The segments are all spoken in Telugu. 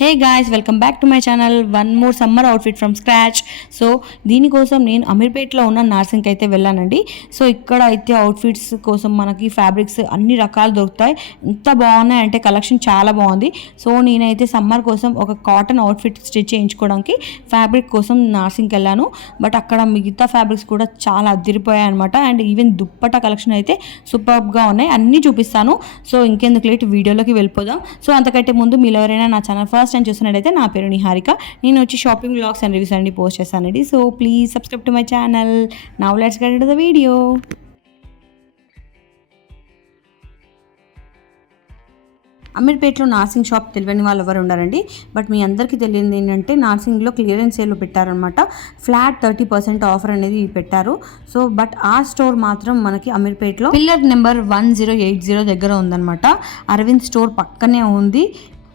Hey guys, welcome back to my channel. One more summer outfit from scratch. So దీనికోసం నేను అమీర్పేట్లో ఉన్న నార్సింగ్కి అయితే వెళ్ళానండి. సో ఇక్కడ అయితే అవుట్ఫిట్స్ కోసం మనకి ఫ్యాబ్రిక్స్ అన్ని రకాలు దొరుకుతాయి. ఎంత బాగున్నాయి అంటే కలెక్షన్ చాలా బాగుంది. సో నేనైతే సమ్మర్ కోసం ఒక కాటన్ అవుట్ఫిట్ స్టిచ్ చేయించుకోవడానికి ఫ్యాబ్రిక్ కోసం నార్సింగ్కి వెళ్ళాను. బట్ అక్కడ మిగతా ఫ్యాబ్రిక్స్ కూడా చాలా అదిరిపోయాయి అనమాట. అండ్ ఈవెన్ దుప్పట కలెక్షన్ అయితే సూపర్గా ఉన్నాయి. అన్నీ చూపిస్తాను. సో ఇంకెందుకు లేట్ వీడియోలోకి వెళ్ళిపోదాం. సో అంతకంటే ముందు మీరు ఎవరైనా నా ఛానల్ ఫస్ట్ టైం చూస్తున్నట్టయితే నా పేరు నిహారిక. నేను వచ్చి షాపింగ్ వ్లాగ్స్ అండ్ రివ్యూస్ అన్ని పోస్ట్ చేస్తానండి. So please subscribe to my channel. Now let's get into the video. అమీర్పేట్లో నార్సింగ్ షాప్ తెలియని వాళ్ళు ఎవరు ఉండారండి. బట్ మీ అందరికీ తెలియదు ఏంటంటే నార్సింగ్లో క్లియరెన్స్ సేల్లో పెట్టారనమాట. ఫ్లాట్ 30% ఆఫర్ అనేది పెట్టారు. సో బట్ ఆ స్టోర్ మాత్రం మనకి అమీర్పేట్లో పిల్లర్ నెంబర్ 1080 దగ్గర ఉందన్నమాట. అరవింద్ స్టోర్ పక్కనే ఉంది.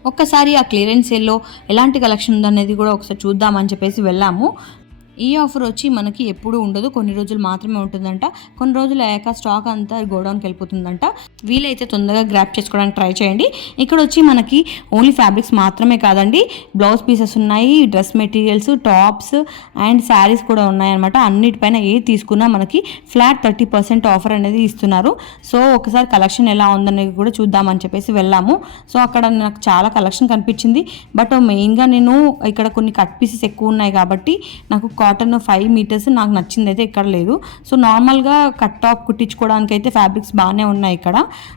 ఒక్కసారి ఆ క్లియరెన్స్ సేల్లో ఎలాంటి కలెక్షన్ ఉందనేది కూడా ఒకసారి చూద్దామని చెప్పేసి వెళ్ళాము. ఈ ఆఫర్ వచ్చి మనకి ఎప్పుడు ఉండదు, కొన్ని రోజులు మాత్రమే ఉంటుందంట. కొన్ని రోజులు అయ్యాక స్టాక్ అంతా గోడౌన్కి వెళ్ళిపోతుందంట. వీలైతే తొందరగా గ్రాప్ చేసుకోవడానికి ట్రై చేయండి. ఇక్కడ వచ్చి మనకి ఓన్లీ ఫ్యాబ్రిక్స్ మాత్రమే కాదండి, బ్లౌజ్ పీసెస్ ఉన్నాయి, dress materials, tops and saris కూడా ఉన్నాయన్నమాట. అన్నిటిపైన ఏది తీసుకున్నా మనకి ఫ్లాట్ 30% ఆఫర్ అనేది ఇస్తున్నారు. సో ఒకసారి కలెక్షన్ ఎలా ఉందనేది కూడా చూద్దామని చెప్పేసి వెళ్ళాము. సో అక్కడ నాకు చాలా కలెక్షన్ కనిపించింది. బట్ మెయిన్గా నేను ఇక్కడ కొన్ని కట్ పీసెస్ ఎక్కువ ఉన్నాయి కాబట్టి నాకు కాటన్ 5 మీటర్స్ నాకు నచ్చింది అయితే ఇక్కడ లేదు. సో నార్మల్గా కట్ టాప్ కుట్టించుకోవడానికి అయితే ఫ్యాబ్రిక్స్ బాగానే ఉన్నాయి ఇక్కడ.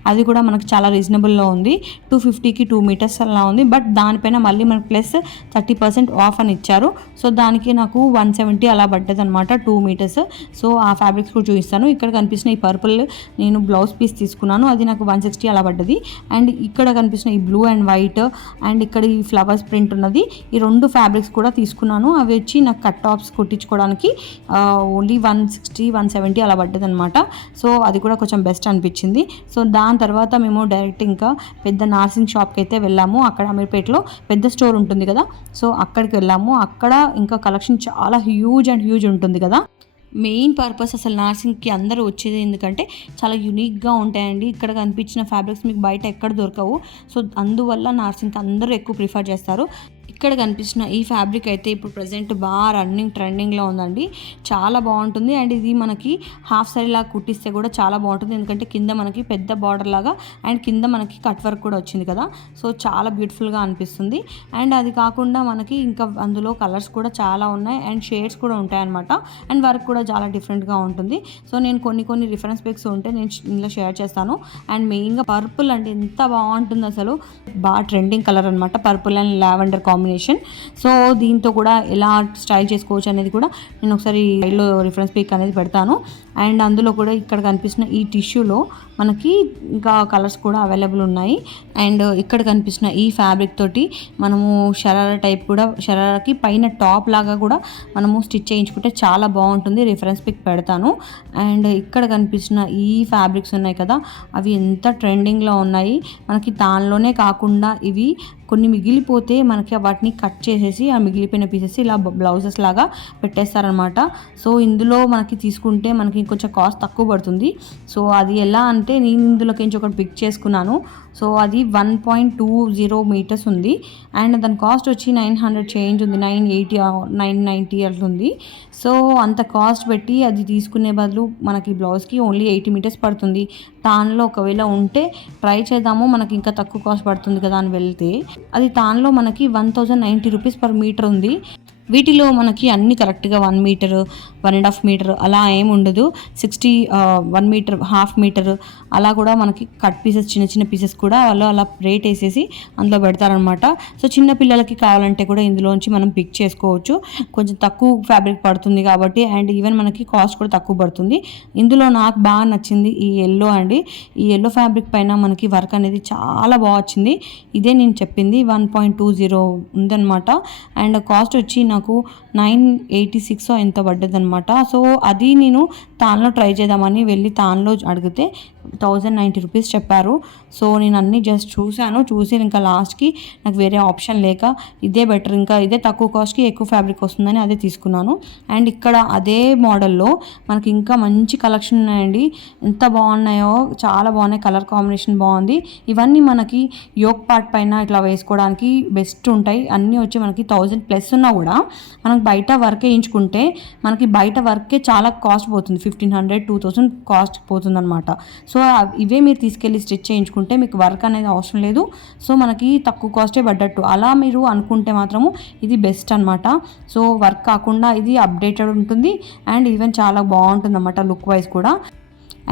అది కూడా మనకు చాలా రీజనబుల్లో ఉంది. 250కి 2 మీటర్స్ అలా ఉంది. బట్ దానిపైన మళ్ళీ మనకు ప్లస్ 30% ఆఫ్ అని ఇచ్చారు. సో దానికి నాకు 170 అలా పడ్డది అనమాట 2 మీటర్స్. సో ఆ ఫ్యాబ్రిక్స్ కూడా చూపిస్తాను. ఇక్కడ కనిపిస్తున్న ఈ పర్పుల్ నేను బ్లౌజ్ పీస్ తీసుకున్నాను, అది నాకు 160 అలా పడ్డది. అండ్ ఇక్కడ కనిపిస్తున్న ఈ బ్లూ అండ్ వైట్ అండ్ ఇక్కడ ఈ ఫ్లవర్స్ ప్రింట్ ఉన్నది, ఈ 2 ఫ్యాబ్రిక్స్ కూడా తీసుకున్నాను. అవి వచ్చి నాకు కట్ టాప్స్ కుట్టించుకోవడానికి ఓన్లీ 160-170 అలా పడ్డది అనమాట. సో అది కూడా కొంచెం బెస్ట్ అనిపించింది. సో దాని తర్వాత మేము డైరెక్ట్ ఇంకా పెద్ద నార్సింగ్ షాప్కి అయితే వెళ్ళాము. అక్కడ అమీర్పేట్లో పెద్ద స్టోర్ ఉంటుంది కదా, సో అక్కడికి వెళ్ళాము. అక్కడ ఇంకా కలెక్షన్ చాలా హ్యూజ్ ఉంటుంది కదా. మెయిన్ పర్పస్ అసలు నార్సింగ్కి అందరూ వచ్చేది ఎందుకంటే చాలా యూనిక్గా ఉంటాయండి. ఇక్కడ కనిపించిన ఫ్యాబ్రిక్స్ మీకు బయట ఎక్కడ దొరకవు. సో అందువల్ల నార్సింగ్కి అందరూ ఎక్కువ ప్రిఫర్ చేస్తారు. ఇక్కడ కనిపిస్తున్న ఈ ఫ్యాబ్రిక్ అయితే ఇప్పుడు ప్రజెంట్ బాగా ట్రెండింగ్లో ఉందండి. చాలా బాగుంటుంది. అండ్ ఇది మనకి హాఫ్ సారీ లాగా కుట్టిస్తే కూడా చాలా బాగుంటుంది. ఎందుకంటే కింద మనకి పెద్ద బార్డర్ లాగా అండ్ కింద మనకి కట్ వర్క్ కూడా వచ్చింది కదా. సో చాలా బ్యూటిఫుల్గా అనిపిస్తుంది. అండ్ అది కాకుండా మనకి ఇంకా అందులో కలర్స్ కూడా చాలా ఉన్నాయి అండ్ షేడ్స్ కూడా ఉంటాయన్నమాట. అండ్ వర్క్ కూడా చాలా డిఫరెంట్గా ఉంటుంది. సో నేను కొన్ని రిఫరెన్స్ పిక్స్ ఉంటే నేను ఇందులో షేర్ చేస్తాను. అండ్ మెయిన్గా పర్పుల్ అంటే ఎంత బాగుంటుంది అసలు, బాగా ట్రెండింగ్ కలర్ అనమాట. Purple and lavender combination. So దీంతో కూడా ఎలా స్టైల్ చేసుకోవచ్చు అనేది కూడా నేను ఒకసారి సైడ్లో రిఫరెన్స్ పిక్ అనేది పెడతాను. అండ్ అందులో కూడా ఇక్కడ కనిపిస్తున్న ఈ టిష్యూలో మనకి ఇంకా కలర్స్ కూడా అవైలబుల్ ఉన్నాయి. అండ్ ఇక్కడ కనిపిస్తున్న ఈ ఫ్యాబ్రిక్ తోటి మనము షరారా టైప్ కూడా, షరారాకి పైన టాప్ లాగా కూడా మనము స్టిచ్ చేయించుకుంటే చాలా బాగుంటుంది. రిఫరెన్స్ పిక్ పెడతాను. అండ్ ఇక్కడ కనిపిస్తున్న ఈ ఫ్యాబ్రిక్స్ ఉన్నాయి కదా, అవి ఎంత ట్రెండింగ్లో ఉన్నాయి. మనకి దానిలోనే కాకుండా ఇవి కొన్ని మిగిలిపోతే మనకి వాటిని కట్ చేసేసి ఆ మిగిలిపోయిన పీసెస్ ఇలా బ్లౌజెస్ లాగా పెట్టేస్తారనమాట. సో ఇందులో మనకి తీసుకుంటే మనకి కొంచెం కాస్ట్ తక్కువ పడుతుంది. సో అది ఎలా అంటే నేను ఇందులోకి ఒకటి పిక్ చేసుకున్నాను. సో అది 1.20 మీటర్స్ ఉంది. అండ్ దాని కాస్ట్ వచ్చి 900 చేంజ్ ఉంది, 990 అట్లుంది. సో అంత కాస్ట్ పెట్టి అది తీసుకునే బదులు మనకి బ్లౌజ్కి ఓన్లీ 80 మీటర్స్ పడుతుంది. దానిలో ఒకవేళ ఉంటే ట్రై చేద్దాము, మనకి ఇంకా తక్కువ కాస్ట్ పడుతుంది కదా అని వెళ్తే అది దానిలో మనకి 1090 రూపీస్ పర్ మీటర్ ఉంది. వీటిలో మనకి అన్ని కరెక్ట్గా 1 మీటర్ 1.5 మీటర్ అలా ఏమి ఉండదు. 1 మీటర్ 1/2 మీటర్ అలా కూడా మనకి కట్ పీసెస్ చిన్న పీసెస్ కూడా వాళ్ళు అలా రేట్ వేసేసి అందులో పెడతారనమాట. సో చిన్న పిల్లలకి కావాలంటే కూడా ఇందులోంచి మనం పిక్ చేసుకోవచ్చు. కొంచెం తక్కువ ఫ్యాబ్రిక్ పడుతుంది కాబట్టి అండ్ ఈవెన్ మనకి కాస్ట్ కూడా తక్కువ పడుతుంది. ఇందులో నాకు బాగా నచ్చింది ఈ ఎల్లో అండి. ఈ ఎల్లో ఫ్యాబ్రిక్ పైన మనకి వర్క్ అనేది చాలా బాగా వచ్చింది. ఇదే నేను చెప్పింది 1.20 ఉందన్నమాట. అండ్ కాస్ట్ వచ్చి నాకు 986 ఎంత పడ్డది అనమాట. సో అది నేను తాన్లో ట్రై చేద్దామని వెళ్ళి తాన్లో అడిగితే 1090 రూపీస్ చెప్పారు. సో నేను అన్నీ జస్ట్ చూసి ఇంకా లాస్ట్కి నాకు వేరే ఆప్షన్ లేక ఇదే బెటర్, ఇంకా ఇదే తక్కువ కాస్ట్కి ఎక్కువ ఫ్యాబ్రిక్ వస్తుందని అదే తీసుకున్నాను. అండ్ ఇక్కడ అదే మోడల్లో మనకి ఇంకా మంచి కలెక్షన్ ఉన్నాయండి. ఎంత బాగున్నాయో, చాలా బాగున్నాయి, కలర్ కాంబినేషన్ బాగుంది. ఇవన్నీ మనకి యోక్ పార్ట్ పైన ఇట్లా వేసుకోవడానికి బెస్ట్ ఉంటాయి. అన్నీ వచ్చి మనకి 1000+ ఉన్నా కూడా మనకు బయట వర్క్ వేయించుకుంటే మనకి బయట వర్కే చాలా కాస్ట్ పోతుంది, 1500-2000 కాస్ట్ పోతుంది అనమాట. సో ఇవే మీరు తీసుకెళ్ళి స్టిచ్ చేయించుకుంటే మీకు వర్క్ అనేది అవసరం లేదు. సో మనకి తక్కువ కాస్టే పడ్డట్టు అలా మీరు అనుకుంటే మాత్రము ఇది బెస్ట్ అనమాట. సో వర్క్ కాకుండా ఇది అప్డేటెడ్ ఉంటుంది అండ్ ఈవెన్ చాలా బాగుంటుంది అన్నమాట లుక్ వైజ్ కూడా.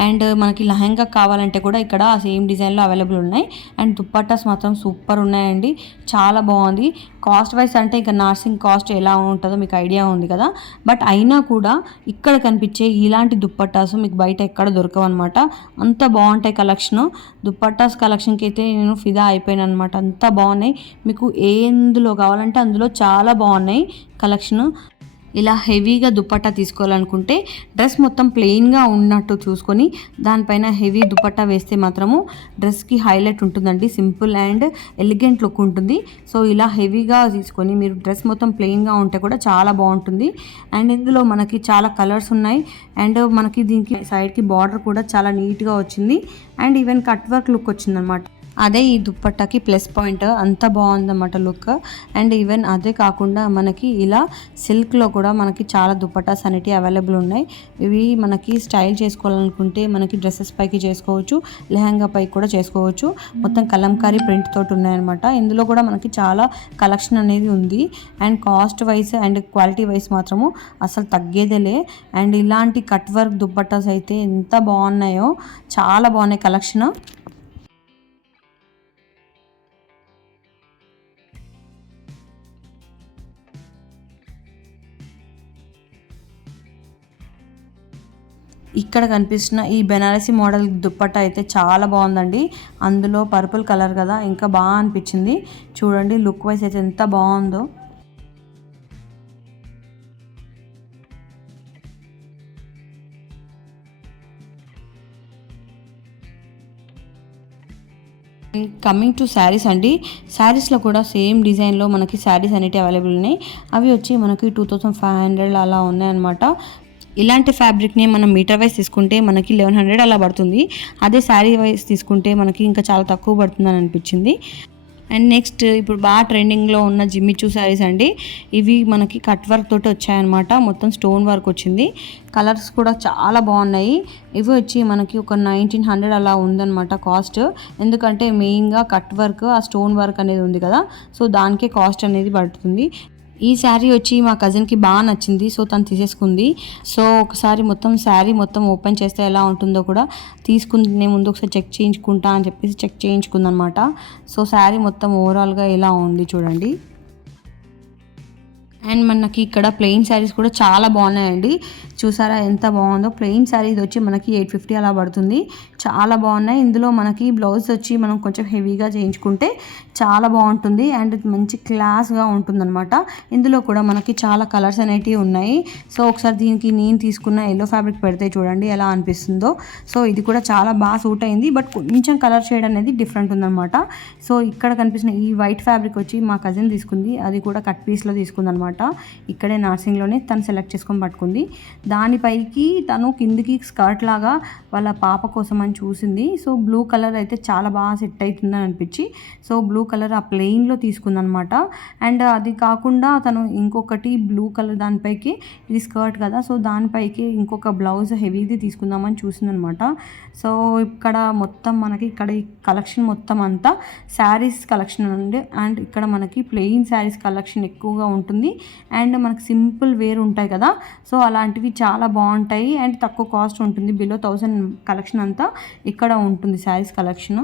అండ్ మనకి లెహంగా కావాలంటే కూడా ఇక్కడ సేమ్ డిజైన్లో అవైలబుల్ ఉన్నాయి. అండ్ దుప్పట్టాస్ మాత్రం సూపర్ ఉన్నాయండి, చాలా బాగుంది. కాస్ట్ వైజ్ అంటే ఇక నార్సింగ్ కాస్ట్ ఎలా ఉంటుందో మీకు ఐడియా ఉంది కదా. బట్ అయినా కూడా ఇక్కడ కనిపించే ఇలాంటి దుప్పట్టాస్ మీకు బయట ఎక్కడ దొరకవు అనమాట. అంత బాగుంటాయి కలెక్షన్. దుప్పట్టాస్ కలెక్షన్కి అయితే నేను ఫిదా అయిపోయాను అనమాట, అంత బాగున్నాయి. మీకు ఎందులో కావాలంటే అందులో చాలా బాగున్నాయి కలెక్షన్. ఇలా హెవీగా దుపట్టా తీసుకోవాలనుకుంటే డ్రెస్ మొత్తం ప్లెయిన్గా ఉన్నట్టు చూసుకొని దానిపైన హెవీ దుపట్టా వేస్తే మాత్రము డ్రెస్కి హైలైట్ ఉంటుందండి, సింపుల్ అండ్ ఎలిగెంట్ లుక్ ఉంటుంది. సో ఇలా హెవీగా తీసుకొని మీరు డ్రెస్ మొత్తం ప్లెయిన్గా ఉంటే కూడా చాలా బాగుంటుంది. అండ్ ఇందులో మనకి చాలా కలర్స్ ఉన్నాయి. అండ్ మనకి దీనికి సైడ్కి బార్డర్ కూడా చాలా నీట్గా వచ్చింది and even cut work look వచ్చిందనమాట. అదే ఈ దుప్పట్టాకి ప్లస్ పాయింట్, అంత బాగుందన్నమాట లుక్. అండ్ ఈవెన్ అదే కాకుండా మనకి ఇలా సిల్క్లో కూడా మనకి చాలా దుప్పట్టాస్ అనేటివి అవైలబుల్ ఉన్నాయి. ఇవి మనకి స్టైల్ చేసుకోవాలనుకుంటే మనకి డ్రెస్సెస్ పైకి చేసుకోవచ్చు, లెహంగా పైకి కూడా చేసుకోవచ్చు. మొత్తం కలంకారీ ప్రింట్ తోటి ఉన్నాయన్నమాట. ఇందులో కూడా మనకి చాలా కలెక్షన్ అనేది ఉంది. And cost wise and quality wise మాత్రము అసలు తగ్గేదేలే. అండ్ ఇలాంటి కట్ వర్క్ దుప్పట్టాస్ అయితే ఎంత బాగున్నాయో, చాలా బాగున్నాయి కలెక్షన్. ఇక్కడ కనిపిస్తున్న ఈ బెనారసి మోడల్ దుప్పట్టా అయితే చాలా బాగుందండి. అందులో పర్పుల్ కలర్ కదా, ఇంకా బాగా అనిపించింది. చూడండి లుక్ వైజ్ అయితే ఎంత బాగుందో. కమింగ్ టు శారీస్ అండి, శారీస్లో కూడా సేమ్ డిజైన్లో మనకి శారీస్ అనేవి అవైలబుల్ ఉన్నాయి. అవి వచ్చి మనకి 2500 అలా ఉన్నాయన్నమాట. ఇలాంటి ఫ్యాబ్రిక్ని మనం మీటర్ వైజ్ తీసుకుంటే మనకి 1100 అలా పడుతుంది. అదే శారీ వైజ్ తీసుకుంటే మనకి ఇంకా చాలా తక్కువ పడుతుందని అనిపించింది. అండ్ నెక్స్ట్ ఇప్పుడు బాగా ట్రెండింగ్లో ఉన్న జిమ్మిచూ శారీస్ అండి. ఇవి మనకి కట్ వర్క్ తోటి వచ్చాయన్నమాట, మొత్తం స్టోన్ వర్క్ వచ్చింది. కలర్స్ కూడా చాలా బాగున్నాయి. ఇవి వచ్చి మనకి ఒక 1900 అలా ఉందన్నమాట కాస్ట్. ఎందుకంటే మెయిన్గా కట్ వర్క్, ఆ స్టోన్ వర్క్ అనేది ఉంది కదా, సో దానికే కాస్ట్ అనేది పడుతుంది. ఈ శారీ వచ్చి మా కజిన్కి బాగా నచ్చింది, సో తను తీసేసుకుంది. సో ఒకసారి మొత్తం శారీ మొత్తం ఓపెన్ చేస్తే ఎలా ఉంటుందో కూడా తీసుకునే ముందు ఒకసారి చెక్ చేయించుకుంటా అని చెప్పేసి చెక్ చేయించుకుందనమాట. సో శారీ మొత్తం ఓవరాల్గా ఎలా ఉంది చూడండి. అండ్ మనకి ఇక్కడ ప్లెయిన్ శారీస్ కూడా చాలా బాగున్నాయండి. చూసారా ఎంత బాగుందో. ప్లెయిన్ శారీ ఇది వచ్చి మనకి 850 అలా పడుతుంది. చాలా బాగున్నాయి. ఇందులో మనకి బ్లౌజ్ వచ్చి మనం కొంచెం హెవీగా చేయించుకుంటే చాలా బాగుంటుంది అండ్ మంచి క్లాస్గా ఉంటుందన్నమాట. ఇందులో కూడా మనకి చాలా కలర్స్ అనేటివి ఉన్నాయి. సో ఒకసారి దీనికి నేను తీసుకున్న ఎల్లో ఫ్యాబ్రిక్ పెడితే చూడండి ఎలా అనిపిస్తుందో. సో ఇది కూడా చాలా బాగా సూట్ అయింది, బట్ కొంచెం కలర్ షేడ్ అనేది డిఫరెంట్ ఉందన్నమాట. సో ఇక్కడ కనిపిస్తున్న ఈ వైట్ ఫ్యాబ్రిక్ వచ్చి మా కజిన్ తీసుకుంది, అది కూడా కట్ పీస్లో తీసుకుంది అనమాట. ఇక్కడే నార్సింగ్లోనే తను సెలెక్ట్ చేసుకొని పట్టుకుంది. దానిపైకి తను కిందికి స్కర్ట్ లాగా వాళ్ళ పాప కోసం అని చూసింది. సో బ్లూ కలర్ అయితే చాలా బాగా సెట్ అవుతుందని అనిపించి సో బ్లూ కలర్ ఆ ప్లెయిన్లో తీసుకుందనమాట. అండ్ అది కాకుండా తను ఇంకొకటి బ్లూ కలర్ దానిపైకి, ఇది స్కర్ట్ కదా, సో దానిపైకి ఇంకొక బ్లౌజ్ హెవీది తీసుకుందామని చూసిందనమాట. సో ఇక్కడ మొత్తం మనకి ఇక్కడ ఈ కలెక్షన్ మొత్తం అంతా శారీస్ కలెక్షన్ ఉంది. అండ్ ఇక్కడ మనకి ప్లెయిన్ శారీస్ కలెక్షన్ ఎక్కువగా ఉంటుంది. అండ్ మనకి సింపుల్ వేర్ ఉంటాయి కదా, సో అలాంటివి చాలా బాగుంటాయి అండ్ తక్కువ కాస్ట్ ఉంటుంది. బిలో 1000 కలెక్షన్ అంతా ఇక్కడ ఉంటుంది శారీస్ కలెక్షన్.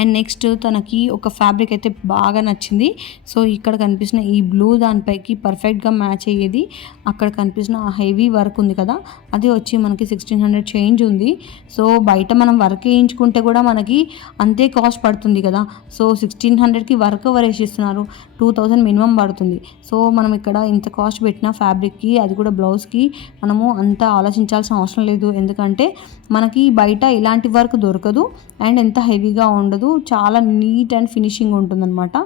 అండ్ నెక్స్ట్ తనకి ఒక ఫ్యాబ్రిక్ అయితే బాగా నచ్చింది. సో ఇక్కడ కనిపిస్తున్న ఈ బ్లూ దానిపైకి పర్ఫెక్ట్గా మ్యాచ్ అయ్యేది. అక్కడ కనిపిస్తున్న ఆ హెవీ వర్క్ ఉంది కదా, అది వచ్చి మనకి 1600 చేంజ్ ఉంది. సో బయట మనం వర్క్ వేయించుకుంటే కూడా మనకి అంతే కాస్ట్ పడుతుంది కదా. సో 1600కి వర్క్ వేసి ఇస్తున్నారు, 2000 మినిమం పడుతుంది. సో మనం ఇక్కడ ఇంత కాస్ట్ పెట్టిన ఫ్యాబ్రిక్కి, అది కూడా బ్లౌజ్కి మనము అంత ఆలోచించాల్సిన అవసరం లేదు. ఎందుకంటే మనకి బయట ఇలాంటి వర్క్ దొరకదు అండ్ ఎంత హెవీగా ఉండదు, చాలా నీట్ అండ్ ఫినిషింగ్ ఉంటుందన్నమాట.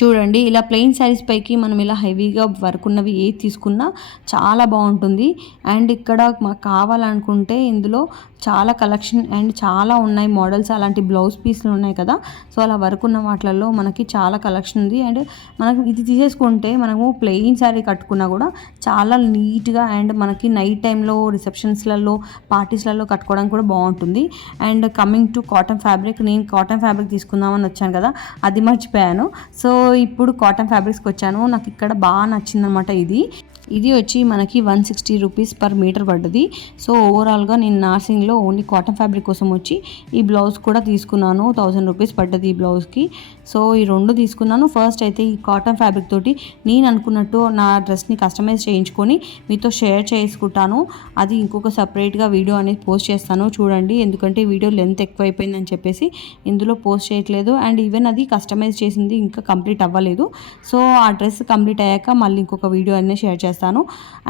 చూడండి, ఇలా ప్లెయిన్ శారీస్ పైకి మనం ఇలా హెవీగా వర్క్ ఉన్నవి ఏది తీసుకున్నా చాలా బాగుంటుంది. అండ్ ఇక్కడ మాకు కావాలనుకుంటే ఇందులో చాలా కలెక్షన్ అండ్ చాలా ఉన్నాయి మోడల్స్, అలాంటి బ్లౌజ్ పీస్లు ఉన్నాయి కదా. సో అలా వర్క్ ఉన్న వాటిల్లో మనకి చాలా కలెక్షన్ ఉంది. అండ్ మనకు ఇది తీసేసుకుంటే మనము ప్లెయిన్ శారీ కట్టుకున్నా కూడా చాలా నీట్గా అండ్ మనకి నైట్ టైంలో రిసెప్షన్స్లలో పార్టీస్లలో కట్టుకోవడానికి కూడా బాగుంటుంది. And coming to cotton fabric, నేను కాటన్ ఫ్యాబ్రిక్ తీసుకుందామని వచ్చాను కదా, అది మర్చిపోయాను. సో ఇప్పుడు కాటన్ ఫ్యాబ్రిక్స్కి వచ్చాను. నాకు ఇక్కడ బాగా నచ్చిందనమాట. ఇది వచ్చి మనకి 160 రూపీస్ పర్ మీటర్ పడ్డది. సో ఓవరాల్గా నేను నార్సింగ్లో ఓన్లీ కాటన్ ఫ్యాబ్రిక్ కోసం వచ్చి ఈ బ్లౌజ్ కూడా తీసుకున్నాను. 1000 రూపీస్ పడ్డది ఈ బ్లౌజ్కి. సో ఈ రెండు తీసుకున్నాను. ఫస్ట్ అయితే ఈ కాటన్ ఫ్యాబ్రిక్ తోటి నేను అనుకున్నట్టు నా డ్రెస్ని కస్టమైజ్ చేయించుకొని మీతో షేర్ చేసుకుంటాను. అది ఇంకొక సపరేట్గా వీడియో అనేది పోస్ట్ చేస్తాను చూడండి. ఎందుకంటే వీడియో లెంత్ ఎక్కువైపోయిందని చెప్పేసి ఇందులో పోస్ట్ చేయట్లేదు. అండ్ ఈవెన్ అది కస్టమైజ్ చేసింది ఇంకా కంప్లీట్ అవ్వలేదు. సో ఆ డ్రెస్ కంప్లీట్ అయ్యాక మళ్ళీ ఇంకొక వీడియో అనేది షేర్ చేస్తాను.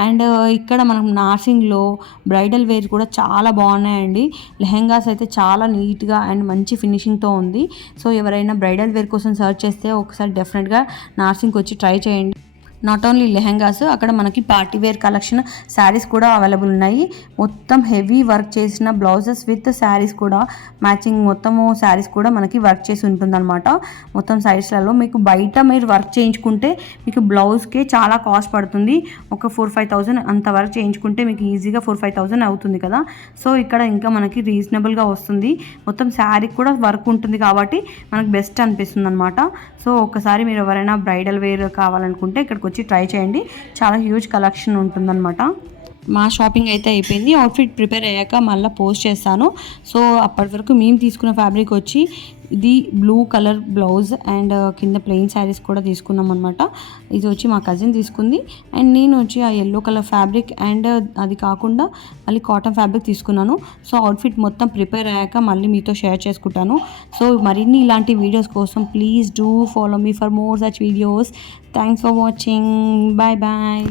అండ్ ఇక్కడ మనం నార్సింగ్లో బ్రైడల్ వేర్ కూడా చాలా బాగున్నాయండి. లెహెంగాస్ అయితే చాలా నీట్గా అండ్ మంచి ఫినిషింగ్తో ఉంది. సో ఎవరైనా బ్రైడల్ వేర్ కోసం సర్చ్ చేస్తే ఒకసారి డెఫినెట్గా నార్సింగ్కి వచ్చి ట్రై చేయండి. నాట్ ఓన్లీ లెహెంగాస్, అక్కడ మనకి పార్టీ వేర్ కలెక్షన్ శారీస్ కూడా అవైలబుల్ ఉన్నాయి. మొత్తం హెవీ వర్క్ చేసిన బ్లౌజెస్ విత్ శారీస్ కూడా మ్యాచింగ్, మొత్తము శారీస్ కూడా మనకి వర్క్ చేసి ఉంటుందన్నమాట. మొత్తం సైడ్స్లలో మీకు బయట మీరు వర్క్ చేయించుకుంటే మీకు బ్లౌజ్కే చాలా కాస్ట్ పడుతుంది. ఒక 4-5,000 అంత వర్క్ చేయించుకుంటే మీకు ఈజీగా 4-5,000 అవుతుంది కదా. సో ఇక్కడ ఇంకా మనకి రీజనబుల్గా వస్తుంది. మొత్తం శారీకి కూడా వర్క్ ఉంటుంది కాబట్టి మనకు బెస్ట్ అనిపిస్తుంది అనమాట. సో ఒకసారి మీరు ఎవరైనా బ్రైడల్ వేర్ కావాలనుకుంటే ఇక్కడికి వచ్చి ట్రై చేయండి. చాలా హ్యూజ్ కలెక్షన్ ఉంటుందన్నమాట. మా షాపింగ్ అయితే అయిపోయింది. అవుట్ఫిట్ ప్రిపేర్ అయ్యాక మళ్ళీ పోస్ట్ చేస్తాను. సో అప్పటి వరకు మేము తీసుకున్న ఫ్యాబ్రిక్ వచ్చి ఇది బ్లూ కలర్ బ్లౌజ్ అండ్ కింద ప్లెయిన్ శారీస్ కూడా తీసుకున్నాం అనమాట. ఇది వచ్చి మా కజిన్ తీసుకుంది. అండ్ నేను వచ్చి ఆ ఎల్లో కలర్ ఫ్యాబ్రిక్ అండ్ అది కాకుండా మళ్ళీ కాటన్ ఫ్యాబ్రిక్ తీసుకున్నాను. సో అవుట్ఫిట్ మొత్తం ప్రిపేర్ అయ్యాక మళ్ళీ మీతో షేర్ చేసుకుంటాను. సో మరిన్ని ఇలాంటి వీడియోస్ కోసం please do follow me for more such videos. Thanks for watching. Bye bye.